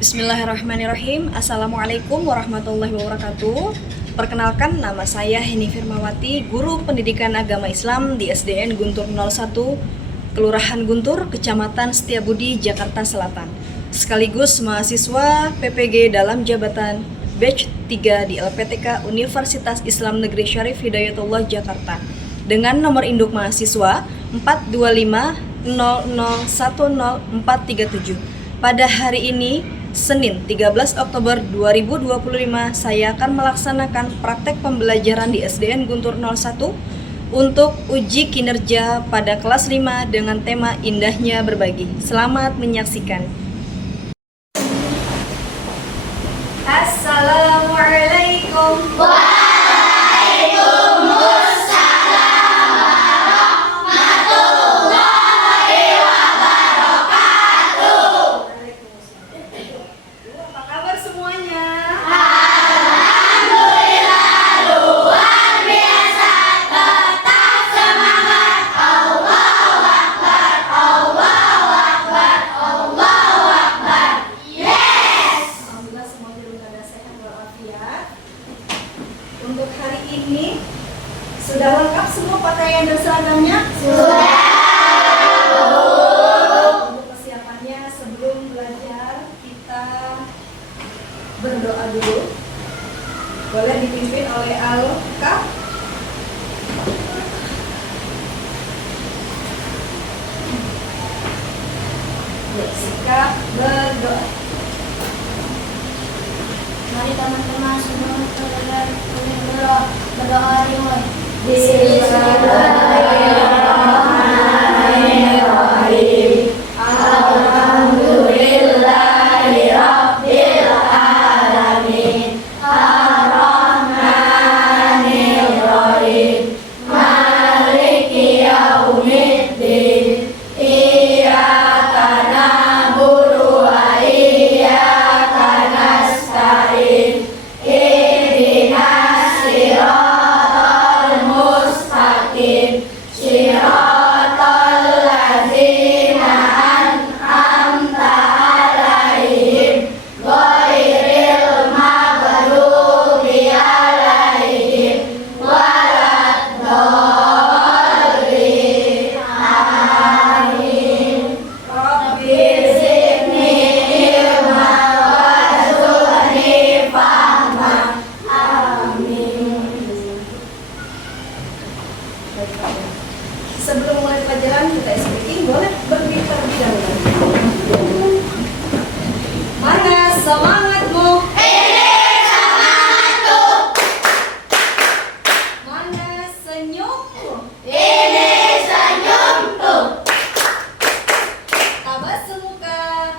Bismillahirrahmanirrahim. Assalamualaikum warahmatullahi wabarakatuh. Perkenalkan, nama saya Heni Firmawati, Guru Pendidikan Agama Islam di SDN Guntur 01, Kelurahan Guntur, Kecamatan Setiabudi, Jakarta Selatan. Sekaligus mahasiswa PPG dalam jabatan Batch 3 di LPTK Universitas Islam Negeri Syarif Hidayatullah Jakarta. Dengan nomor induk mahasiswa 42500100437. Pada hari ini, Senin 13 Oktober 2025, saya akan melaksanakan praktek pembelajaran di SDN Guntur 01 untuk uji kinerja pada kelas 5 dengan tema Indahnya Berbagi. Selamat menyaksikan. Assalamualaikum. Untuk hari ini sudah lengkap semua pakaian dan seragamnya? Sudah. Untuk persiapannya sebelum belajar kita berdoa dulu. Boleh dipimpin oleh Al-Kaf. Sikap berdoa. Mari teman-teman semua berdoa dimulai. Bismillahirrahmanirrahim. Alhamdulillahirabbil alamin. Ar-Rahmanirrahim. Maliki yaumiddin. Iyyaka na'budu wa iyyaka nasta'in. Ihdinas siratal mustaqim. Siratal ladzina an'amta 'alaihim ghairil maghdubi 'alaihim waladdallin. Amin. Rabbi zidni ilma warzuqni fahma. Amin. Sebelum mulai pelajaran kita speaking, boleh berdiri terlebih dahulu. Mana semangatmu? Mana senyummu? Tabasumuka.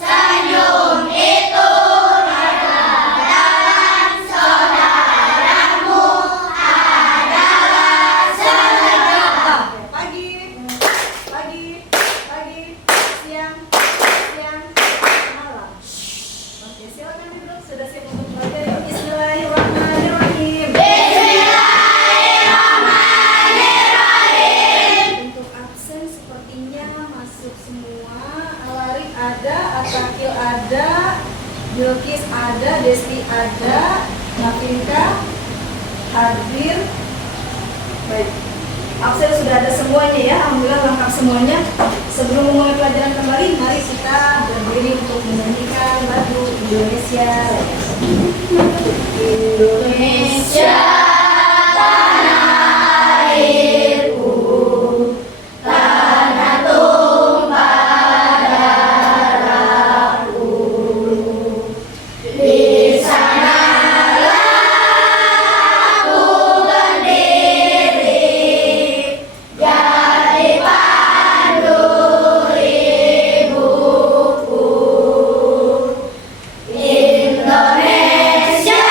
Senyum itu pagi, siang, malam. Oke, silakan duduk. Sudah siap untuk belajar? Yuk, Bismillahirrahmanirrahim. Untuk absen sepertinya masuk semua. Alarik ada, Atakil ada, Bilkis ada, Desti ada, Nafinka hadir. Baik. Absen sudah ada semuanya ya, alhamdulillah lengkap semuanya. Sebelum memulai pelajaran kembali, mari kita berdiri untuk menyanyikan lagu Indonesia. Indonesia tanah airku, tanah tumpah darahku. Di sanalah aku berdiri, jadi pandu ibuku. Indonesia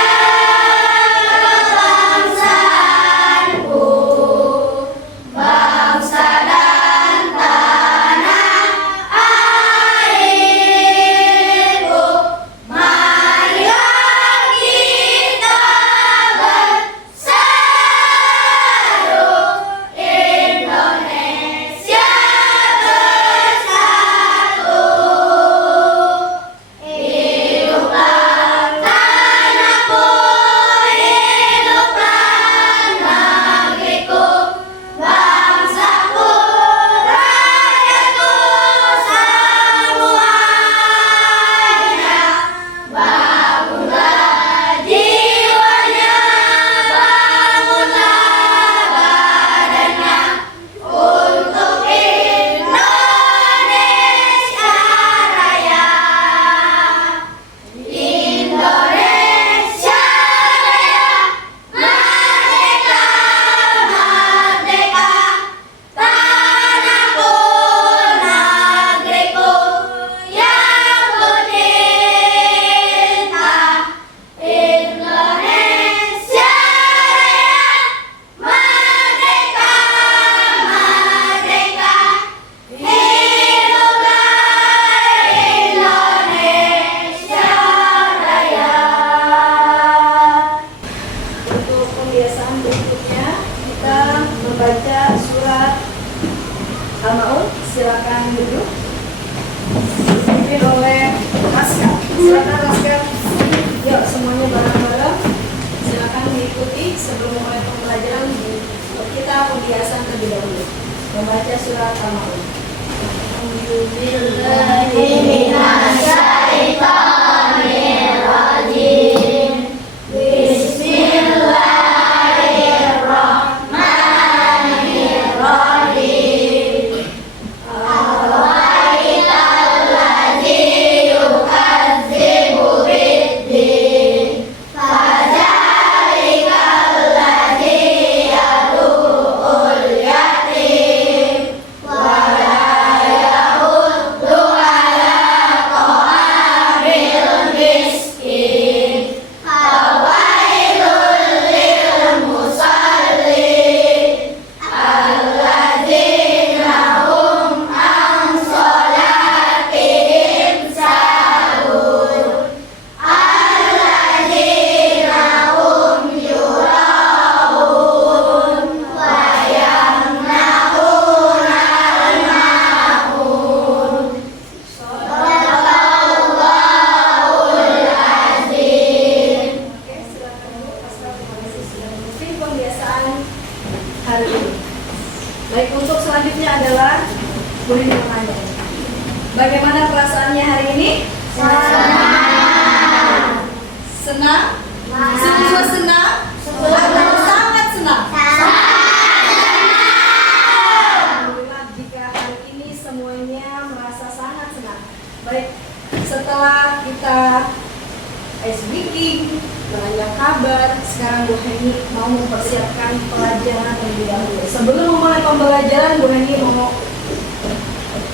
berikutnya kita membaca surat Al-Maun. Silakan duduk. Dipimpin oleh Raska. Silakan Raska. Yuk semuanya bareng-bareng. Silakan mengikuti sebelum mulai pembelajaran. Kita pembiasan terlebih dahulu. Membaca surat Al-Maun. Baik, untuk selanjutnya adalah boleh bertanya. Bagaimana perasaannya hari ini? Senang. Senang? Semua senang? Sangat senang. Alhamdulillah jika hari ini semuanya merasa sangat senang. Baik, setelah kita ice breaking, menanya kabar, sekarang Bu Heni mau mempersiapkan pelajaran terlebih dahulu. Sebelum memulai pembelajaran, Bu Heni mau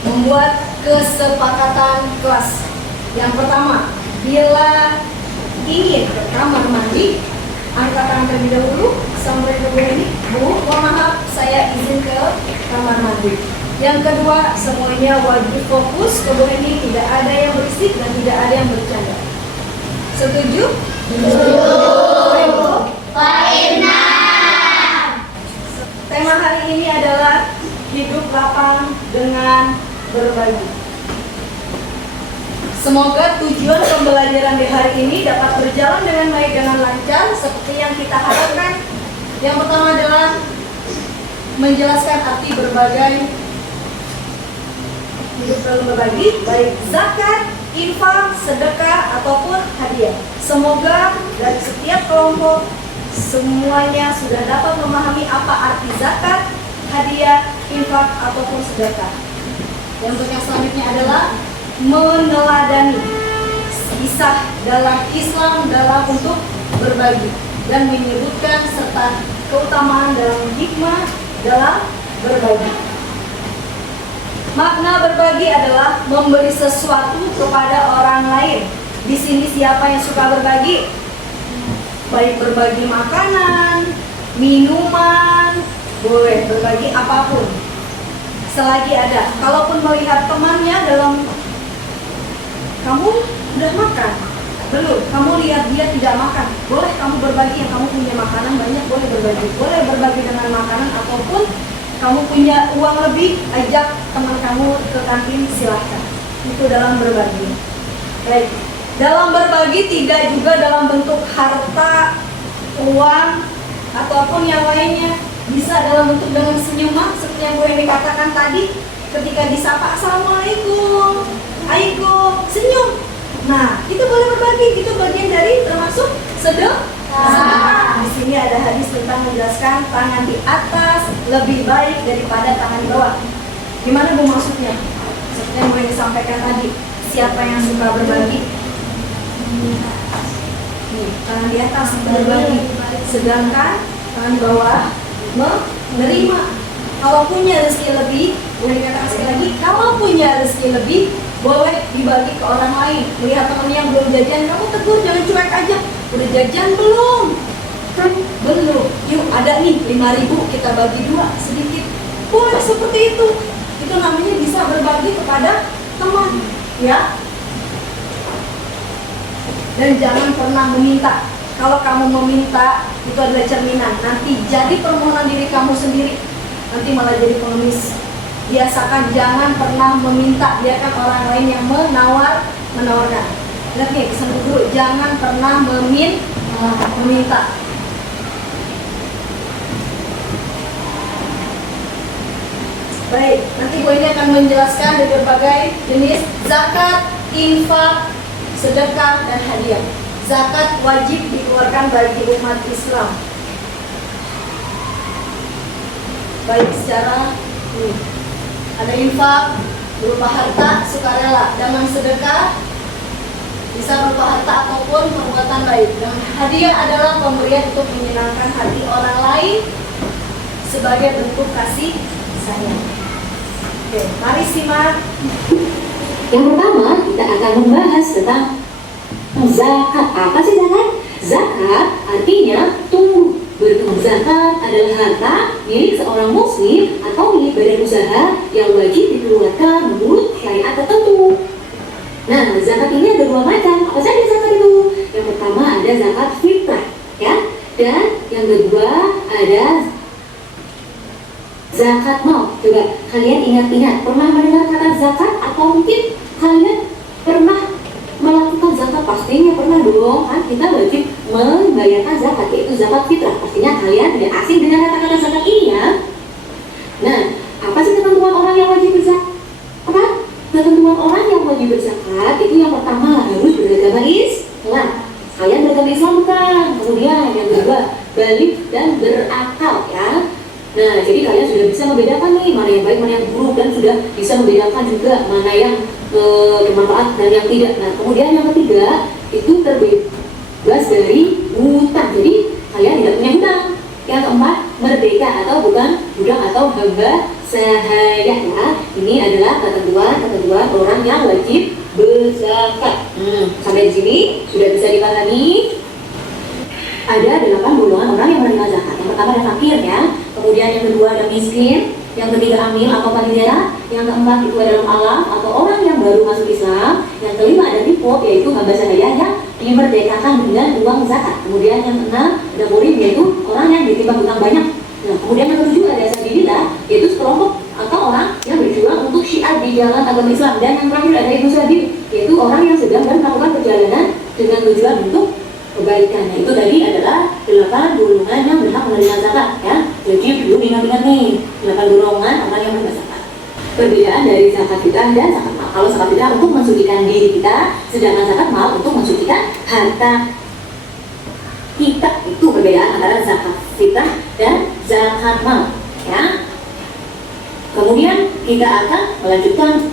membuat kesepakatan kelas. Yang pertama, bila ingin ke kamar mandi, angkat tangan terlebih dahulu sampai ke Bu Heni. Bu, mohon maaf, saya izin ke kamar mandi. Yang kedua, semuanya wajib fokus ke Bu Heni, tidak ada yang berisik dan tidak ada yang bercanda. Setuju? Tema hari ini adalah hidup lapang dengan berbagi. Semoga tujuan pembelajaran di hari ini dapat berjalan dengan baik dan lancar seperti yang kita harapkan. Yang pertama adalah menjelaskan arti berbagai hidup dalam berbagi, baik zakat, infak, sedekah, ataupun hadiah. Semoga dari setiap kelompok semuanya sudah dapat memahami apa arti zakat, hadiah, infak, ataupun sedekah. Yang untuk yang selanjutnya adalah meneladani kisah dalam Islam dalam untuk berbagi dan menyebutkan serta keutamaan dalam hikmah dalam berbagi. Makna berbagi adalah memberi sesuatu kepada orang lain. Di sini siapa yang suka berbagi? Baik berbagi makanan, minuman, boleh berbagi apapun. Selagi ada. Kalaupun melihat temannya dalam, kamu udah makan? Belum. Kamu lihat dia tidak makan. Boleh kamu berbagi, yang kamu punya makanan banyak, boleh berbagi. Boleh berbagi dengan makanan ataupun kamu punya uang lebih, ajak teman kamu ke kantin, silahkan. Itu dalam berbagi. Baik. Dalam berbagi tidak juga dalam bentuk harta, uang, ataupun yang lainnya. Bisa dalam bentuk dengan senyuman, seperti yang Bu Heni katakan tadi. Ketika disapa, Assalamualaikum, Aikum, senyum. Nah, itu boleh berbagi. Itu bagian dari termasuk sedekah. Di sini ada hadis tentang menjelaskan tangan di atas lebih baik daripada tangan di bawah. Gimana Bu maksudnya? Seperti yang boleh disampaikan tadi. Siapa yang suka berbagi? Nih, tangan di atas berbagi. Sedangkan tangan di bawah menerima. Kalau punya rezeki lebih, boleh dikatakan sekali lagi, kalau punya rezeki lebih, boleh dibagi ke orang lain. Melihat temannya yang belum jajan, kamu tegur, jangan cuek aja. Udah jajan belum? Belum. Yuk ada nih 5.000, kita bagi 2 sedikit. Boleh seperti itu. Itu namanya bisa berbagi kepada teman, ya. Dan jangan pernah meminta. kalau kamu meminta itu adalah cerminan, nanti jadi permohonan diri kamu sendiri, nanti malah jadi pengemis. Biasakan jangan pernah meminta, biarkan orang lain yang menawarkan. Ingat nih pesan guru, jangan pernah meminta. Baik, nanti Bu ini akan menjelaskan dari berbagai jenis zakat, infak, sedekah, dan hadiah. Zakat wajib dikeluarkan bagi umat Islam. Baik secara ada infak berupa harta sukarela, dengan sedekah bisa berupa harta ataupun perbuatan baik. Dan hadiah adalah pemberian untuk menyenangkan hati orang lain sebagai bentuk kasih sayang. Oke, mari simak. Yang pertama, kita akan membahas tentang zakat. Apa sih zakat? Zakat artinya tumbuh berkembang. Zakat adalah harta milik seorang muslim atau milik badan usaha yang wajib dikeluarkan menurut syariat tertentu. Nah, zakat ini ada dua macam. Apa saja zakat itu? Yang pertama ada zakat fitrah, ya. Dan yang kedua ada zakat mal. Coba kalian ingat-ingat, pernah mendengar kata zakat atau mungkin kalian pernah melakukan zakat? Pastinya pernah dong, kan kita wajib membayarkan zakat, yaitu zakat fitrah. Pastinya kalian tidak asing dengan kata-kata zakat ini ya. Nah, apa sih ketentuan orang yang wajib berzakat? Apa? Ketentuan orang yang wajib berzakat itu yang pertama harus beragama Islam. Kalian beragama Islam bukan? Kemudian yang kedua balik dan berakal ya. Nah, jadi kalian sudah bisa membedakan nih mana yang baik, mana yang buruk, dan sudah bisa membedakan juga mana yang bermanfaat dan yang tidak. Nah, kemudian yang ketiga itu terbebas dari hutang. Jadi kalian tidak punya hutang. Yang keempat merdeka atau bukan budak atau hamba sahaya ya. Ini adalah ketentuan orang yang wajib berzakat. Sampai di sini sudah bisa dipahami. Ada 8 golongan orang yang menerima zakat. Yang pertama ada fakir ya, kemudian yang kedua ada miskin, yang ketiga amil atau panitia, yang keempat itu adalah alam atau orang yang baru masuk Islam, yang kelima ada ripot yaitu hamba sahaya yang dimerdekakan dengan uang zakat. Kemudian yang keenam ada murid yaitu orang yang ditimbang hutang banyak. Nah, kemudian yang ketujuh ada sabilillah yaitu sekelompok atau orang yang berjuang untuk syiar di jalan agama Islam. Dan yang terakhir ada ibnu sabil yaitu orang yang sedang melakukan perjalanan dengan tujuan untuk kebaikan. Nah, itu tadi adalah 8 golongan yang berhak menerima zakat ya. Jadi perlu ingat-ingat nih 8 golongan orang yang menerima zakat. Perbedaan dari zakat fitrah dan zakat mal. Kalau zakat fitrah untuk mensucikan diri kita, sedangkan zakat mal untuk mensucikan harta kita. Itu perbedaan antara zakat fitrah dan zakat mal ya. Kemudian kita akan melanjutkan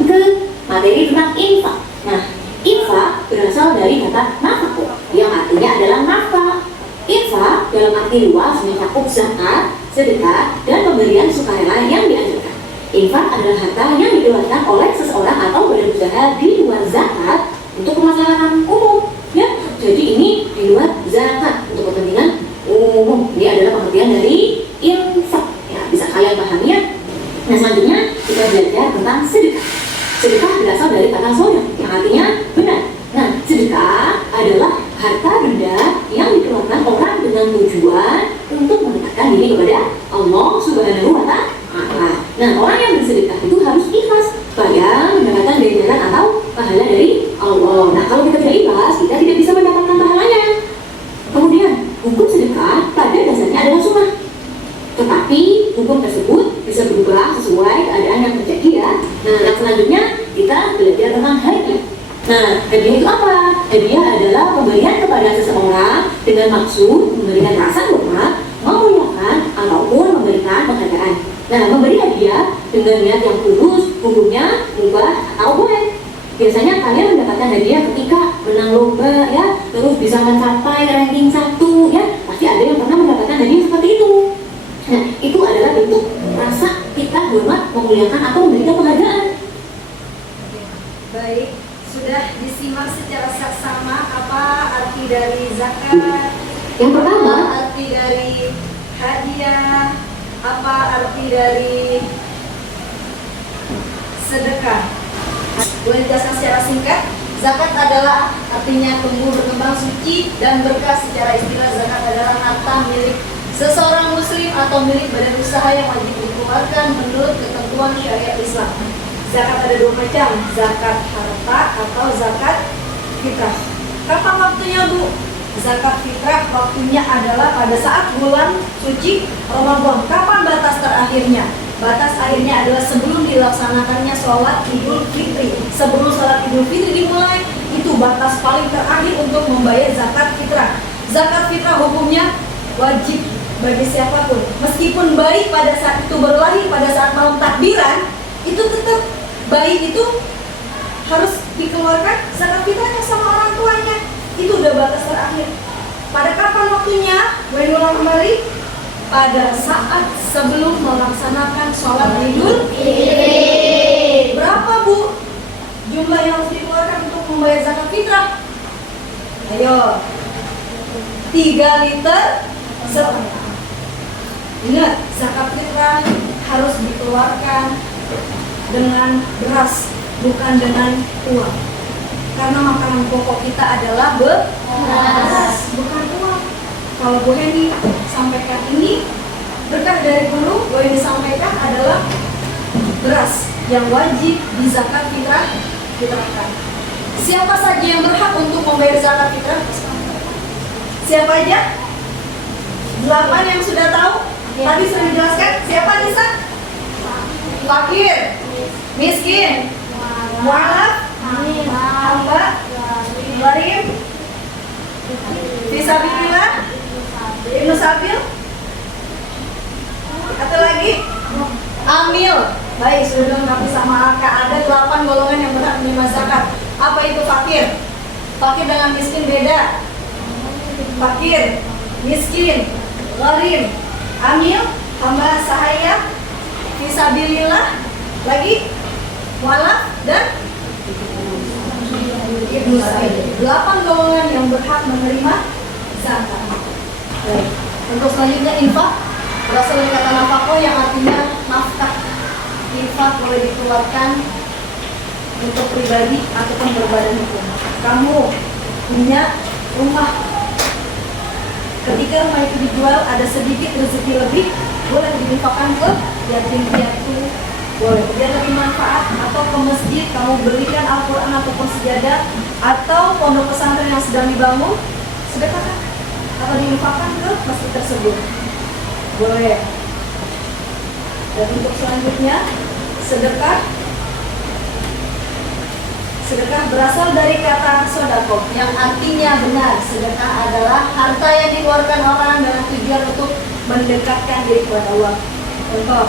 ke materi tentang infak. Nah, infak berasal dari kata nafkah yang artinya adalah nafkah. Infak dalam arti luas mencakup zakat, sedekah, dan pemberian sukarela yang dianjurkan. Infak adalah harta yang dikeluarkan oleh seseorang atau badan usaha di luar zakat untuk kemaslahatan umum ya. Jadi ini di luar zakat untuk kepentingan umum. Ini adalah pengertian dari infak ya, bisa kalian pahami ya. Nah, selanjutnya kita belajar tentang sedekah. Sedekah berasal dari kata sodak yang artinya benar. Nah, sedekah adalah harta benda yang dikeluarkan orang dengan tujuan untuk mendekatkan diri kepada Allah Subhanahu wa Ta'ala. Nah, orang yang bersedekah itu harus ikhlas supaya mendapatkan ganjaran atau pahala dari Allah. Nah, kalau kita tidak ikhlas, kita tidak bisa mendapatkan pahalanya. Kemudian, hukum sedekah pada dasarnya adalah sunnah. Tetapi hukum tersebut bisa berubah sesuai keadaan yang terjadi ya. Nah, yang selanjutnya kita belajar tentang hadiah. Nah, hadiah itu apa? Hadiah adalah pemberian kepada seseorang dengan maksud memberikan rasa hormat, memuliakan, ataupun memberikan penghargaan. Nah, memberi hadiah dengan niat yang tulus, hukumnya mubah atau boleh. Biasanya kalian mendapatkan hadiah ketika menang lomba ya, terus bisa mencapai ranking 1 ya. Pasti ada yang pernah mendapatkan hadiah seperti itu. Nah, itu adalah bentuk rasa kita hormat, memuliakan, atau memberikan penghargaan. Baik, sudah disimak secara saksama apa arti dari zakat, Yang pertama, apa arti dari hadiah, apa arti dari sedekah. Boleh dijelaskan secara singkat Zakat adalah artinya tumbuh berkembang suci dan berkah. Secara istilah zakat adalah harta milik seseorang muslim atau milik badan usaha yang wajib dikeluarkan menurut ketentuan syariat Islam. Zakat ada dua macam, zakat harta atau zakat fitrah. Kapan waktunya Bu? Zakat fitrah waktunya adalah pada saat bulan suci Ramadan. Kapan batas terakhirnya? Batas akhirnya adalah sebelum dilaksanakannya sholat Idul Fitri. Sebelum sholat Idul Fitri dimulai, itu batas paling terakhir untuk membayar zakat fitrah. Zakat fitrah hukumnya wajib bagi siapapun. Meskipun bayi pada saat itu berlari pada saat malam takbiran, itu tetap bayi itu harus dikeluarkan zakat fitrahnya sama orang tuanya. Itu udah batas terakhir. Pada kapan waktunya? Gue ulang kembali. Pada saat sebelum melaksanakan sholat Idul Fitri. Berapa Bu jumlah yang harus dikeluarkan untuk membayar zakat fitrah? Ayo, 3 liter setengah. Ingat, zakat fitrah harus dikeluarkan dengan beras, bukan dengan uang. Karena makanan pokok kita adalah beras, bukan uang. Kalau Bu Heni sampaikan ini, berkah dari guru, Bu Heni sampaikan adalah beras yang wajib di zakat fitrahkan. Siapa saja yang berhak untuk membayar zakat fitrah? Siapa aja? 8 yang sudah tahu? Tadi sudah dijelaskan. Siapa Nisa? Fakir, miskin, mualaf, hamba, gharib, fisabilillah, ibnu sabil, atau lagi amil. Baik, sudah dilengkapi sama angka. Ada 8 golongan yang berhak menerima zakat. Apa itu fakir? Fakir dengan miskin beda. Fakir, miskin, gharib, amil, hamba sahaya, fisabilillah, lagi mualaf dan ibnu sabil. 8 golongan yang berhak menerima zakat. Baik. Untuk selanjutnya infak berasal dari kata nafkah yang artinya nafkah. Infak boleh dikeluarkan untuk pribadi ataupun berbadan hukum. Kamu punya rumah, ketika rumah itu dijual ada sedikit rezeki lebih, boleh diinfakkan ke yatim piatu, boleh biar lebih manfaat, atau ke masjid kamu berikan Al-Quran ataupun sejadah, atau pondok pesantren yang sedang dibangun, sedekahkan atau diinfakkan ke masjid tersebut, boleh. Dan untuk selanjutnya sedekah berasal dari kata sodako yang artinya benar. Sedekah adalah harta yang dikeluarkan orang dengan tujuan untuk mendekatkan diri kepada Allah. Contoh,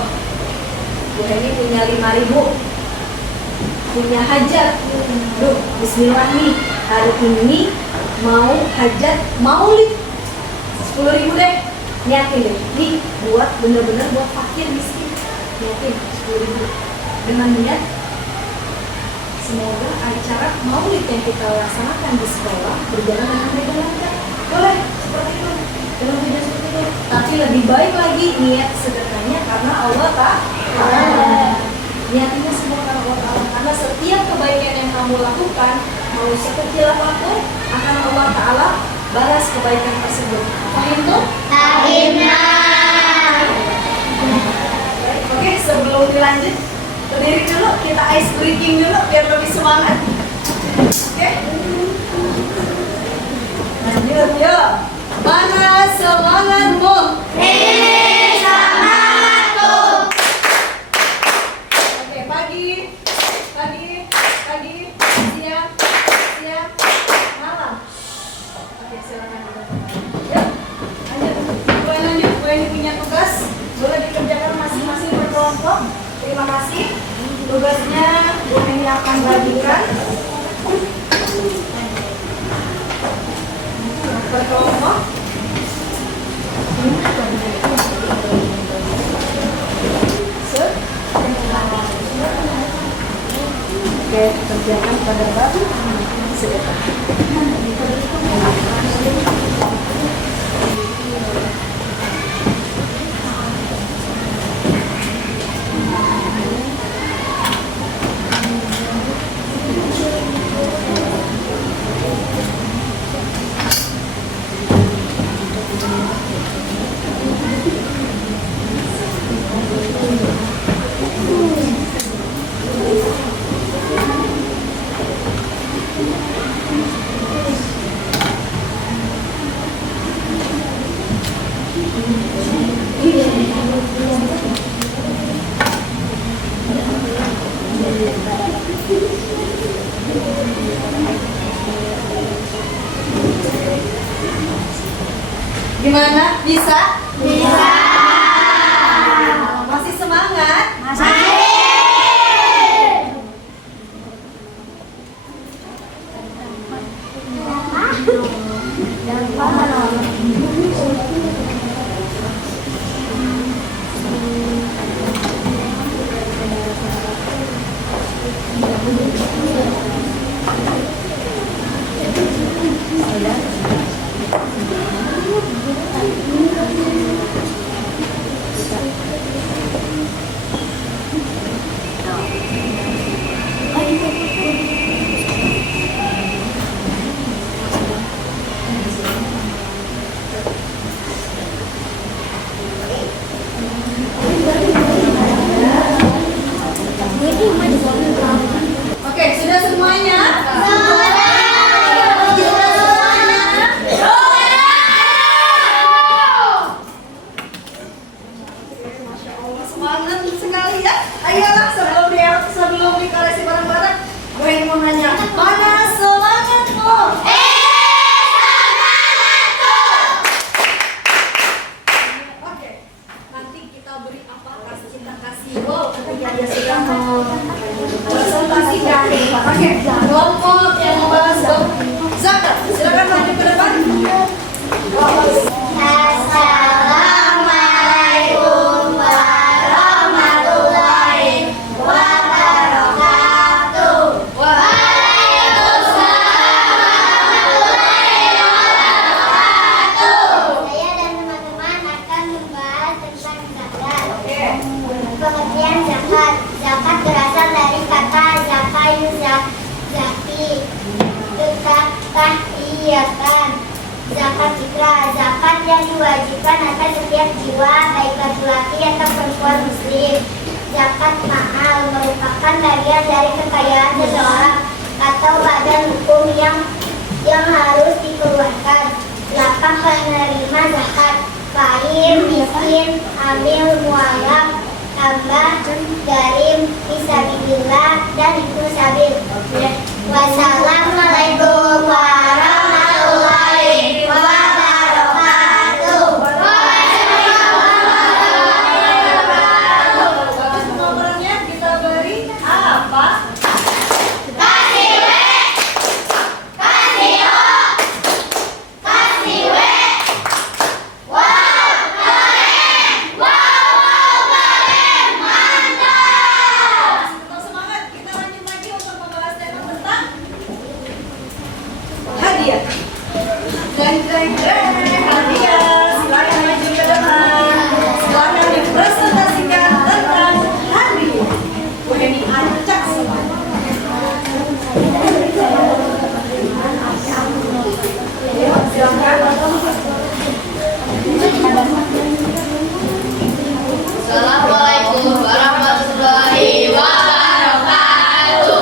Bu Heni punya 5.000, punya hajat. Duh, bismillah nih, hari ini mau hajat maulid 10.000 deh. Niatin deh, nih buat bener-bener buat fakir miskin. Niatin 10.000 dengan niat semoga acara maulid yang kita laksanakan di sekolah berjalan dengan lancar. Boleh seperti itu, dengan tujuan seperti itu. Tapi lebih baik lagi niat sedekahnya karena Allah Ta'ala. Niatnya semua karena Allah Ta'ala. Karena setiap kebaikan yang kamu lakukan, mau sekecil apapun, akan Allah Ta'ala balas kebaikan tersebut. Paham tuh? Oke, sebelum dilanjut, berdiri dulu, kita ice breaking dulu biar lebih semangat. Oke. Lanjut, yuk. Mana semangatmu? Ini semangatku. Oke, pagi, siang, malam. Oke, silakan. Yuk, lanjut. Bu ini punya tugas, boleh dikerjakan masing-masing berkelompok. Terima kasih. Tugasnya Bu ini akan bagikan berkelompok. Oke, kerjakan pada bab sedekah. Gimana? Bisa? Bisa. Masih semangat? Masih. Oke, sudah semuanya? Semangat sekali ya. Ayolah sebelum dikoreksi bareng-bareng, gue ini mau nanya, mana semangatmu? Oke, nanti kita beri apa? Kita kasih wow, ketika dia sudah mau presentasikan. Oke, kelompok yang mau bahas zakat, silakan maju ke depan. Assalamualaikum warahmatullahi wabarakatuh. Saya dan teman-teman akan membahas tentang zakat. Pengertian zakat. Zakat berasal dari kata zakayu zaki, tahiyatan. Zakat fitrah, zakat yang diwajibkan atas setiap jiwa, baik laki-laki atau perempuan muslim. Zakat ma'al merupakan bagian dari kekayaan seseorang atau badan hukum yang harus dikeluarkan. Lapang penerima zakat, fakir, miskin, amil, mualaf, tambah, garim, fisabilillah, dan ibnu sabil. Wassalamualaikum warahmatullahi wabarakatuh. Bagus nomornya kita beri apa? Kasih W, kasih O, kasih W. Wow, keren. Wow, keren. Mantap. Tetap semangat, kita lanjut lagi untuk membahas tema tentang hadiah. Hadiah. Silakan maju ke depan. Silakan dipresentasikan tentang hadiah. Wah, ini acak semuanya. Assalamualaikum warahmatullahi wabarakatuh.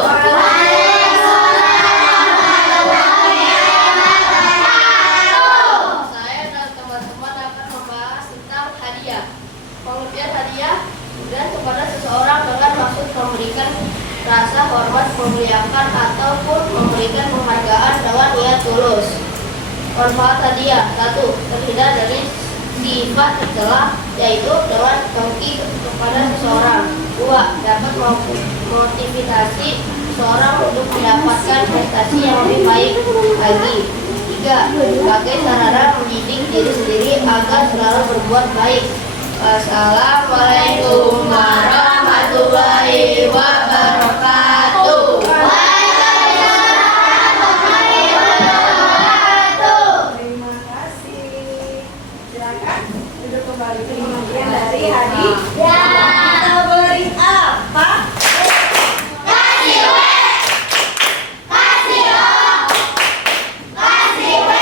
Saya dan teman-teman akan membahas tentang hadiah. Pengertian hadiah dan kepada seseorang dengan maksud memberikan rasa hormat, memuliakan ataupun memberikan penghargaan dengan niat tulus. Manfaat hadiah: 1. Terhindar dari sifat tercela, yaitu dengan dengki kepada seseorang. 2. Dapat memotivasi seseorang untuk mendapatkan prestasi yang lebih baik lagi. 3. Sebagai sarana mendidik diri sendiri agar selalu berbuat baik. Wassalamualaikum warahmatullahi wabarakatuh. Terima kasih. Silakan duduk kembali. Kemudian dari hadiah. Kita beri apa? Kasih W, kasih O, kasih W.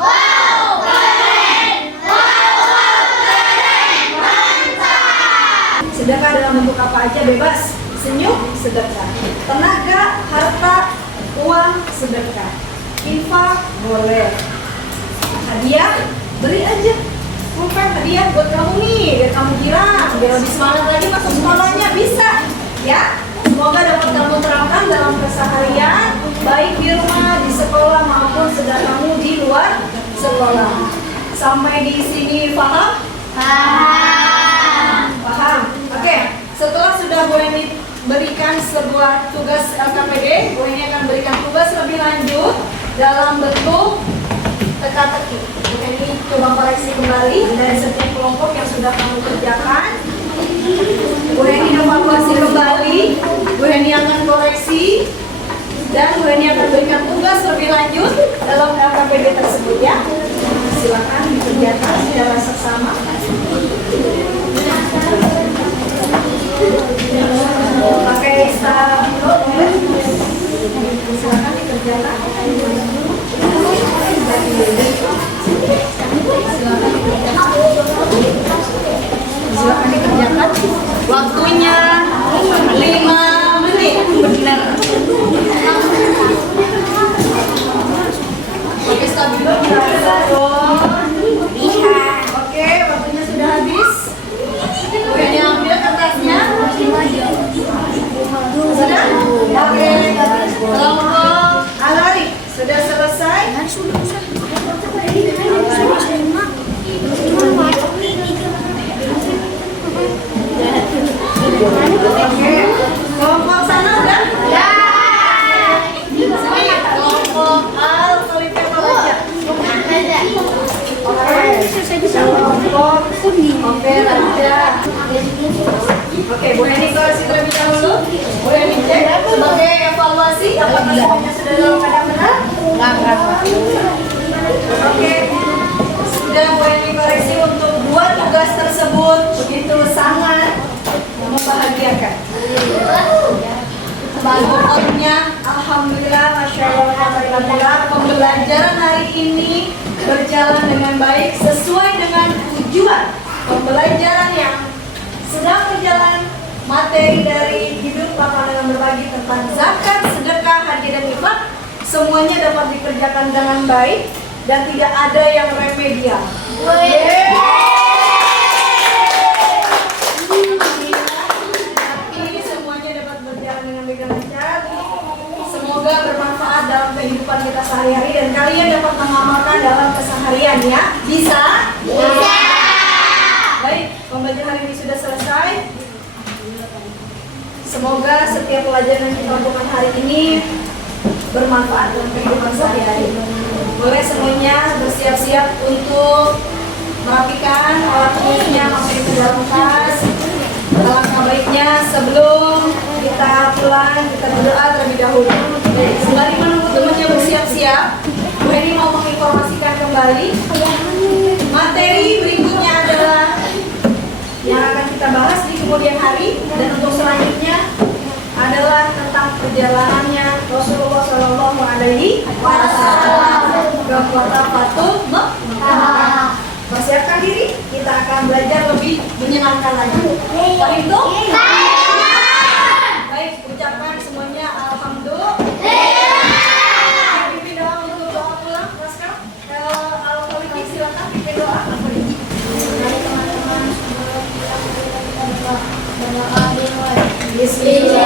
Wow, keren. Wow, keren. Mantap. Sedekah dalam bentuk apa aja bebas. Senyum, sedekah. Tenaga, harta, uang, sedekah. Infak, boleh. Hadiah, beri aja. baik di rumah, di sekolah maupun sedang kamu di luar sekolah. Sampai di sini paham? Paham. Oke, setelah sudah Bu Eni berikan sebuah tugas LKPD, Bu Eni akan berikan tugas lebih lanjut dalam bentuk teka-teki. Bu Eni coba koreksi kembali dari setiap kelompok yang sudah kamu kerjakan. Bu Eni evaluasi kembali, Bu Eni akan koreksi, dan Bu Eni akan berikan tugas lebih lanjut dalam LKPD tersebut ya. Silakan dikerjakan secara seksama. Pakai stapler, silakan dikerjakan. Silakan dikerjakan. Waktunya 5 menit. Benar. Oke, stabilo bisa dong. Oke, waktunya sudah habis. Udah diambil kertasnya. Sudah? Oke. Kelompok Alari sudah selesai. Oke. Kelompok sana udah? Ya. Kelompok Al Khalifah baca. Kelompok Oke, lanjut. Oke, Bu Eni koreksi terlebih dahulu. Bu Eni cek sebagai evaluasi apakah semuanya sudah dalam keadaan benar? Oke, sudah Bu Eni koreksi untuk 2 tugas tersebut begitu sangat membahagiakan. Pokoknya Alhamdulillah, Masya Allah, Alhamdulillah, pembelajaran hari ini berjalan dengan baik sesuai dengan tujuan pembelajaran yang sedang berjalan. Materi dari hidup lapang dengan berbagi tentang zakat, sedekah, haji dan infak semuanya dapat dikerjakan dengan baik dan tidak ada yang remedial. Ini semuanya dapat berjalan dengan baik dan lancar. Semoga bermanfaat dalam kehidupan kita sehari-hari dan kalian dapat mengamalkan dalam keseharian ya. Bisa? Bisa. Baik, pembelajaran hari ini sudah selesai. Semoga setiap pelajaran yang kita lakukan hari ini bermanfaat dalam kehidupan sehari-hari. Boleh semuanya bersiap-siap untuk merapikan alat tulisnya, masukin ke dalam tas. Alangkah baiknya sebelum kita pulang kita berdoa terlebih dahulu. Sembari menunggu temannya bersiap-siap, Bu Eni mau menginformasikan kembali materi berikutnya adalah yang akan kita bahas di kemudian hari, dan untuk selanjutnya adalah tentang perjalanannya Rasulullah Shallallahu Alaihi Wasallam ke kota Fatul Mekah. Persiapkan diri, kita akan belajar lebih menyenangkan lagi. Paham itu? Baik, ucapkan semuanya Alhamdulillah. Pimpin doa untuk doa pulang, Raskal. Al-Khalifah silakan pimpin doa. Bismillah.